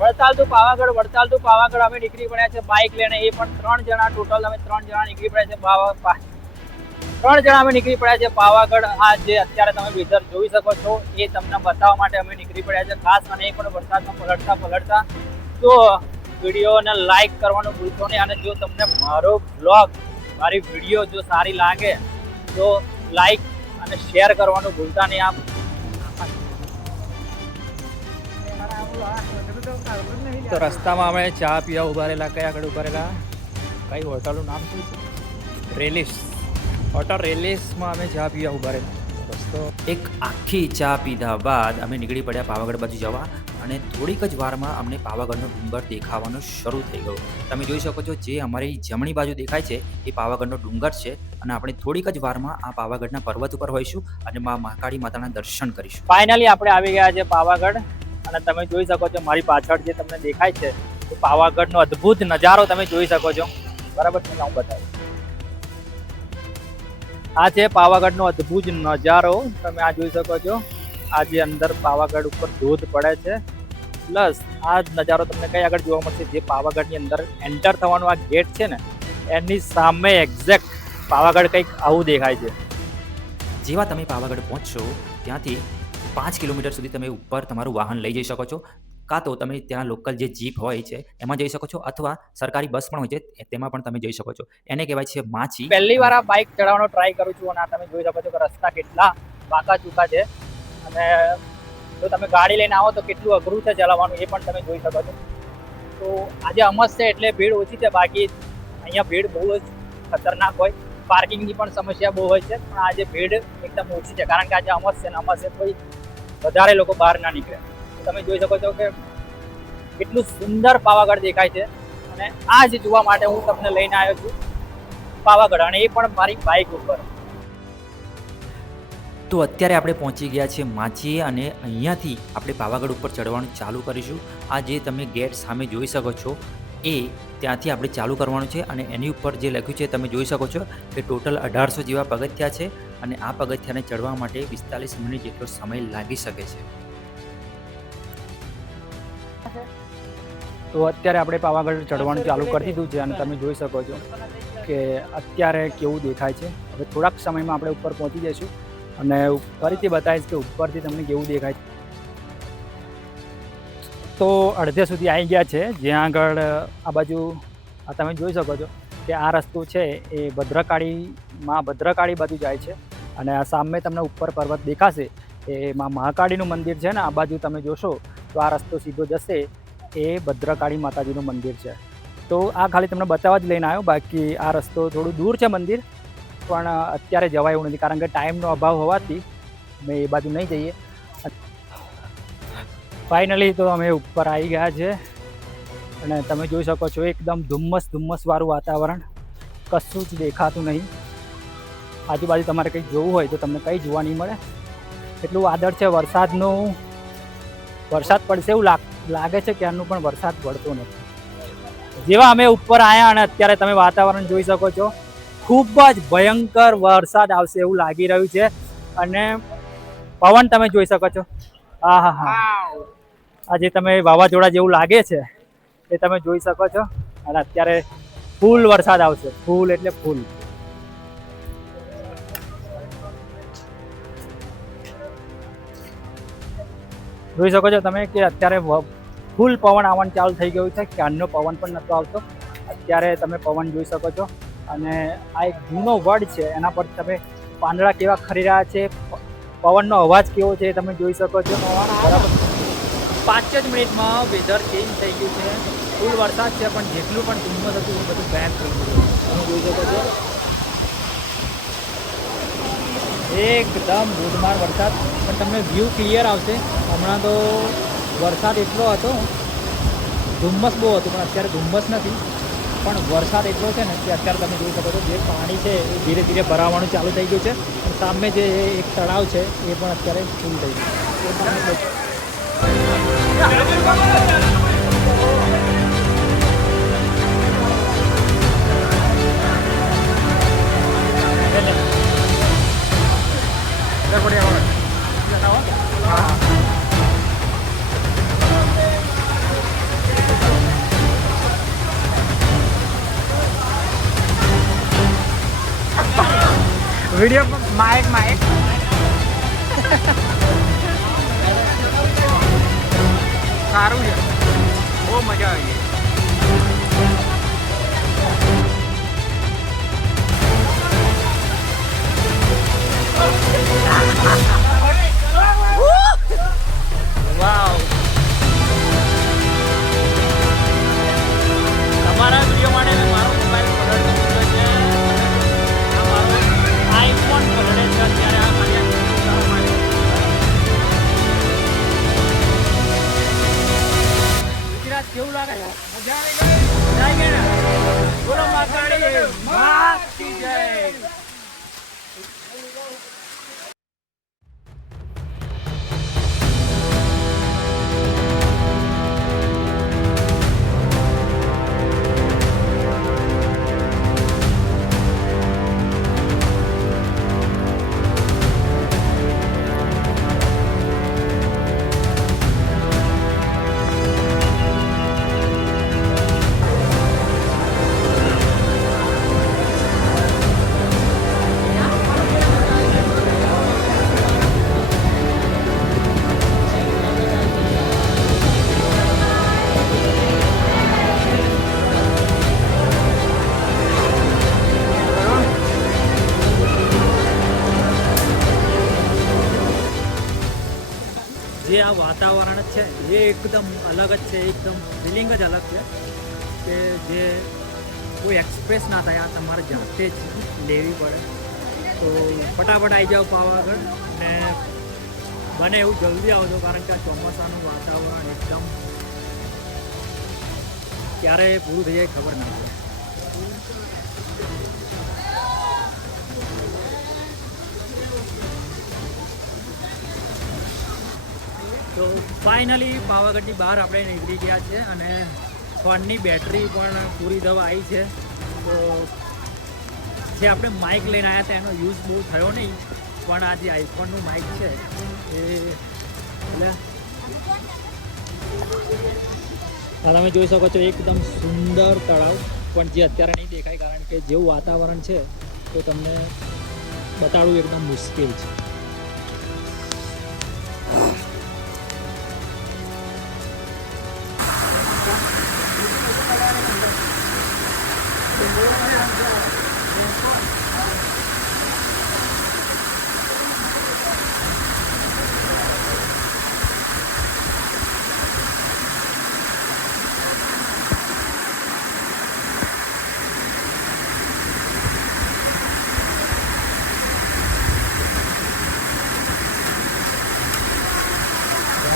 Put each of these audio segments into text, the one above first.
Vadtal two Pavagadh અમે નીકળી પડ્યા છે બાઇક લઈને. એ પણ 3 જણા ટોટલ. અમે 3 જણા નીકળી પડ્યા છે 3 જણા અમે નીકળી પડ્યા છે પાવાગઢ. આ જે અત્યારે તમે વેધર જોઈ શકો છો એ તમને બતાવવા માટે અમે નીકળી પડ્યા છે ખાસ. અને એ પણ વરસાદમાં પલળતા તો વિડીયોને લાઈક કરવાનું ભૂલશો નહીં. અને જો તમને મારો બ્લોગ, મારી વિડીયો જો સારી લાગે તો લાઈક અને શેર કરવાનું ભૂલતા નહીં. આમ તો રસ્તામાં અમે ચા પીવા ઉભા રહેલા. કઈ આગળ ઉભા રહેલા? કઈ હોટલનું નામ શું છે? રેલિસ. હોટલ રેલિસમાં અમે ચા પીવા ઉભા રહેલા. રસ્તો એક આખી ચા પીધા બાદ અમે નીકળી પડ્યા પાવાગઢ બાજુ જવા. અને થોડીક જ વારમાં અમને પાવાગઢનો ડુંગર દેખાવાનો શરૂ થઈ ગયો. તમે જોઈ શકો છો જે અમારી જમણી બાજુ દેખાય છે એ પાવાગઢનો ડુંગર છે. અને આપણે થોડીક જ વારમાં આ પાવાગઢના પર્વત ઉપર હોઈશું અને મહાકાળી માતાના દર્શન કરીશું. ફાઇનલી આપણે આવી ગયા છે પાવાગઢ. અને તમે જોઈ શકો છો મારી પાછળ જે તમને દેખાય છે એ પાવાગઢનો અદ્ભુત નજારો તમે જોઈ શકો છો. બરાબર છે, હું બતાવું. આ છે પાવાગઢનો અદ્ભુત નજારો. તમે આ જોઈ શકો છો. આ જે અંદર પાવાગઢ ઉપર ધોધ પડે છે, પ્લસ આ નજારો તમને કઈ આગળ જોવા મળશે? જે પાવાગઢની અંદર એન્ટર થવાનું આ ગેટ છે ને એની સામે એક્ઝેક્ટ પાવાગઢ કંઈક આવું દેખાય છે. જેવા તમે પાવાગઢ પહોંચશો ત્યાંથી 5 કિલોમીટર સુધી તમે ઉપર તમારું વાહન લઈ જઈ શકો છો. કાં તો તમે ત્યાં લોકલ જે જીપ હોય છે એમાં જઈ શકો છો, અથવા સરકારી બસ પણ હોય છે તેમાં પણ તમે જઈ શકો છો. એને કહેવાય છે માછી. પહેલી વાર આ બાઇક ચડાવવાનો ટ્રાય કરું છું. અને આ તમે જોઈ શકો છો કે રસ્તા કેટલા બાકા ચૂકા છે. અને જો તમે ગાડી લઈને આવો તો કેટલું અઘરું છે ચલાવવાનું એ પણ તમે જોઈ શકો છો. તો આજે અમસ છે એટલે ભીડ ઓછી છે. બાકી અહીંયા ભીડ બહુ જ ખતરનાક હોય. પાર્કિંગની પણ સમસ્યા બહુ હોય છે. પણ આજે ભીડ એકદમ ઓછી છે કારણ કે આજે અમસ છે. ને અમસ છે કોઈ વધારે લોકો બહાર ના નીકળે. તો તમે જોઈ શકો છો કે કેટલું સુંદર પાવાગઢ દેખાય છે. અને આ જ જોવા માટે હું તમને લઈને આવ્યો છું પાવાગઢ, અને એ પણ મારી બાઇક ઉપર. તો અત્યારે આપણે પહોંચી ગયા છીએ માચીએ અને અહીંયાથી આપણે પાવાગઢ ઉપર ચડવાનું ચાલુ કરીશું. આ જે તમે ગેટ સામે જોઈ શકો છો એ ત્યાંથી આપણે ચાલુ કરવાનું છે. અને એની ઉપર જે લખ્યું છે તમે જોઈ શકો છો કે ટોટલ 1800 જેવા પગથિયા છે. અને આ પગથિયાને ચડવા માટે 45 મિનિટ જેટલો સમય લાગી શકે છે. તો અત્યારે આપણે પાવાગઢ ચડવાનું ચાલુ કરી દીધું છે. અને તમે જોઈ શકો છો કે અત્યારે કેવું દેખાય છે. હવે થોડાક સમયમાં આપણે ઉપર પહોંચી જઈશું અને ફરીથી બતાવીશ કે ઉપરથી તમને કેવું દેખાય છે. તો અડધે સુધી આવી ગયા છે. જ્યાં આગળ આ બાજુ આ તમે જોઈ શકો છો કે આ રસ્તો છે એ ભદ્રકાળી બાજુ જાય છે. અને આ સામે તમને ઉપર પર્વત દેખાશે એ મહાકાળીનું મંદિર છે ને. આ બાજુ તમે જોશો તો આ રસ્તો સીધો જશે એ ભદ્રકાળી માતાજીનું મંદિર છે. તો આ ખાલી તમને બતાવવા જ લઈને આવ્યો. બાકી આ રસ્તો થોડું દૂર છે મંદિર, પણ અત્યારે જવાય એવું નથી કારણ કે ટાઈમનો અભાવ હોવાથી અમે એ બાજુ નહીં જઈએ. ફાઇનલી તો અમે ઉપર આવી ગયા છે. અને તમે જોઈ શકો છો એકદમ ધુમ્મસવાળું વાતાવરણ. કશું જ દેખાતું નહીં. આજુબાજુ તમારે કંઈક જોવું હોય તો તમને કંઈ જોવા નહીં મળે. એટલું વાદળ છે વરસાદનું. વરસાદ પડશે એવું લાગે છે ક્યારનું, પણ વરસાદ પડતો નથી. જેવા અમે ઉપર આવ્યા અને અત્યારે તમે વાતાવરણ જોઈ શકો છો, ખૂબ જ ભયંકર વરસાદ આવશે એવું લાગી રહ્યું છે. અને પવન તમે જોઈ શકો છો. હા, આજે તમે વાવાઝોડા જેવું લાગે છે એ તમે જોઈ શકો છો. અને અત્યારે ફૂલ વરસાદ આવશે. ફૂલ એટલે ફૂલ. જોઈ શકો છો તમે કે અત્યારે ફૂલ પવન આવવાનું ચાલુ થઈ ગયું છે. ક્યારનો પવન પણ નહોતો આવતો, અત્યારે તમે પવન જોઈ શકો છો. અને આ એક જૂનો વડ છે, એના પર તમે પાંદડા કેવા ખરી રહ્યા છે, પવનનો અવાજ કેવો છે તમે જોઈ શકો છો. બરાબર 5 જ મિનિટમાં વેધર ચેન્જ થઈ ગયું છે. ફૂલ વરસાદ છે, પણ જેટલું પણ ધુમ્મસ હતું એ બધું ગાયબ થઈ ગયું તમે જોઈ શકો છો. એકદમ ધોધમાર વરસાદ, પણ તમને વ્યૂ ક્લિયર આવશે. હમણાં તો વરસાદ એટલો હતો, ધુમ્મસ બહુ હતું, પણ અત્યારે ધુમ્મસ નથી. પણ વરસાદ એટલો છે ને કે અત્યારે તમે જોઈ શકો છો જે પાણી છે એ ધીરે ધીરે ભરાવાનું ચાલુ થઈ ગયું છે. અને સામે જે એક તળાવ છે એ પણ અત્યારે ફૂલ થઈ ગયું. વિડીયો માઇક સારું છે, બહુ મજા આવી. વાવ, તમારા વિડીયો માટે મેં મારો મોબાઈલ પકડતો મૂક્યો છે. આ મારો આઈફોન પકડે છે અત્યારે. આ મારી ગુજરાત કેવું લાગે છે? મજા આવી ગઈ ને? બોલો માતાડી માત કી જય. જે આ વાતાવરણ છે એ એકદમ અલગ જ છે, એકદમ ફિલિંગ જ અલગ છે કે જે કોઈ એક્સપ્રેસ ના થાય. આ તમારે જાતે જ લેવી પડે. તો ફટાફટ આવી જાઓ પાવાગઢ, ને બને એવું જલ્દી આવજો, કારણ કે આ ચોમાસાનું વાતાવરણ એકદમ ક્યારે પૂરું થઈ જાય ખબર ના પડે. તો ફાઇનલી પાવાગઢની બહાર આપણે નીકળી ગયા છે અને ફોનની બેટરી પણ પૂરી થવા આવી છે. તો જે આપણે માઇક લઈને આવ્યા હતા એનો યુઝ બહુ થયો નહીં, પણ આ જે આઈફોનનું માઇક છે એ એટલે તમે જોઈ શકો છો એકદમ સુંદર તળાવ, પણ જે અત્યારે નહીં દેખાય કારણ કે જેવું વાતાવરણ છે તો તમને બતાડવું એકદમ મુશ્કેલ છે.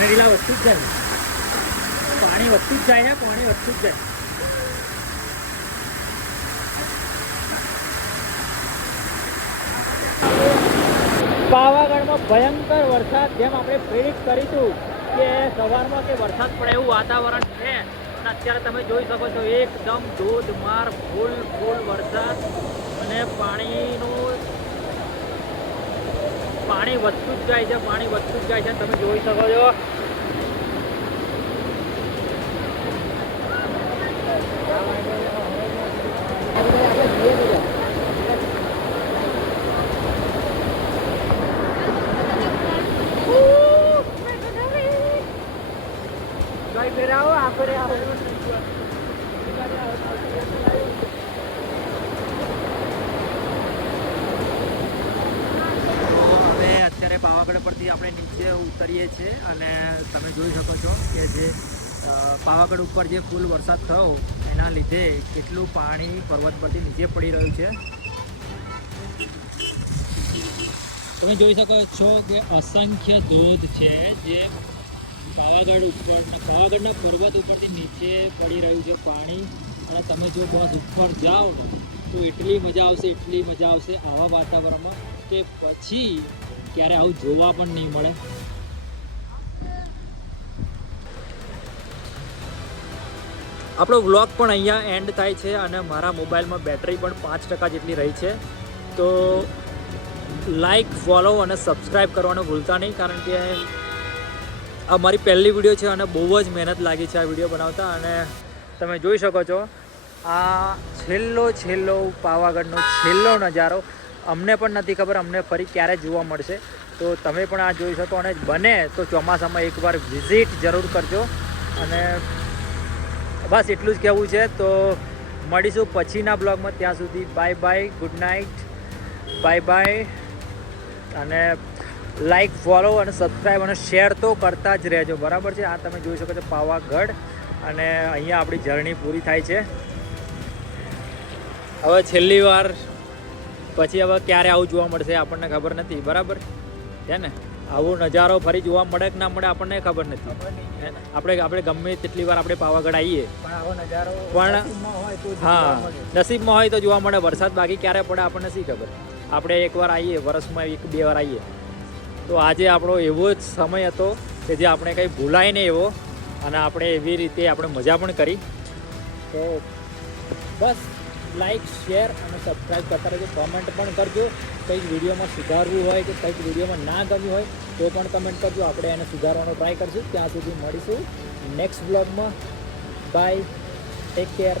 પાણી વધતું જ જાય, પાણી વધતું જ જાય ને, પાણી વધતું જ જાય. પાવાગઢમાં ભયંકર વરસાદ, જેમ આપણે પ્રેડિક્ટ કરીશું કે સવારમાં કે વરસાદ પડે એવું વાતાવરણ છે, અને અત્યારે તમે જોઈ શકો છો એકદમ ધોધમાર ફૂલ વરસાદ, અને પાણી વધતું જ જાય છે, પાણી વધતું જ જાય છે. તમે જોઈ શકો છો પાવાગઢ પરથી આપણે નીચે ઉતરીએ છીએ અને તમે જોઈ શકો છો કે જે પાવાગઢ ઉપર જે ફૂલ વરસાદ થયો એના લીધે કેટલું પાણી પર્વત પરથી નીચે પડી રહ્યું છે. તમે જોઈ શકો છો કે અસંખ્ય ધોધ છે જે પાવાગઢના પર્વત ઉપરથી નીચે પડી રહ્યું છે પાણી. અને તમે જો બસ ઉપર જાઓ ને તો એટલી મજા આવશે આવા વાતાવરણમાં કે પછી ક્યારે આવું જોવા પણ નહીં મળે. આપણો વ્લોગ પણ અહીંયા એન્ડ થાય છે અને મારા મોબાઈલમાં બેટરી પણ 5% જેટલી રહી છે. તો લાઈક, ફોલો અને સબસ્ક્રાઈબ કરવાનું ભૂલતા નહીં, કારણ કે આ મારી પહેલી વિડીયો છે અને બહુ જ મહેનત લાગી છે આ વિડીયો બનાવતા. અને તમે જોઈ શકો છો આ છેલ્લો પાવાગઢનો છેલ્લો નજારો. અમને પણ નથી ખબર અમને ફરી ક્યારે જોવા મળશે. તો તમે પણ આ જોઈ શકો અને બને તો ચોમાસામાં એકવાર વિઝિટ જરૂર કરજો. અને બસ એટલું જ કહેવું છે. તો મળીશું પછીના બ્લોગમાં. ત્યાં સુધી bye bye, good night, bye bye. અને લાઈક, ફોલો અને સબસ્ક્રાઈબ અને શેર તો કરતા જ રહેજો, બરાબર છે. આ તમે જોઈ શકો છો પાવાગઢ, અને અહીંયા આપણી જર્ની પૂરી થાય છે. હવે છેલ્લી વાર પછી હવે ક્યારે આવું જોવા મળશે આપણને ખબર નથી, બરાબર છે ને. આવો નજારો ફરી જોવા મળે કે ના મળે આપણને ખબર નથી. આપણે ગમે તેટલી વાર આપણે પાવાગઢ આવીએ પણ આવો નજારો હા નસીબમાં હોય તો જોવા મળે. વરસાદ બાકી ક્યારે પડે આપણને શી ખબર. આપણે એકવાર આવીએ વર્ષમાં 1-2 વાર આવીએ. તો આજે આપણો એવો જ સમય હતો કે જે આપણે કંઈ ભૂલાય નહીં એવો, અને આપણે એવી રીતે આપણે મજા પણ કરી. તો બસ લાઈક, શેર અને સબસ્ક્રાઈબ કરતા રહેજો. કમેન્ટ પણ કરજો. કંઈક વિડીયોમાં સુધારવું હોય કે કંઈક વિડીયોમાં ના ગમ્યું હોય તો પણ કમેન્ટ કરજો. આપણે એને સુધારવાનો ટ્રાય કરીશું. ત્યાં સુધી મળીશું નેક્સ્ટ બ્લોગમાં. Bye, take care.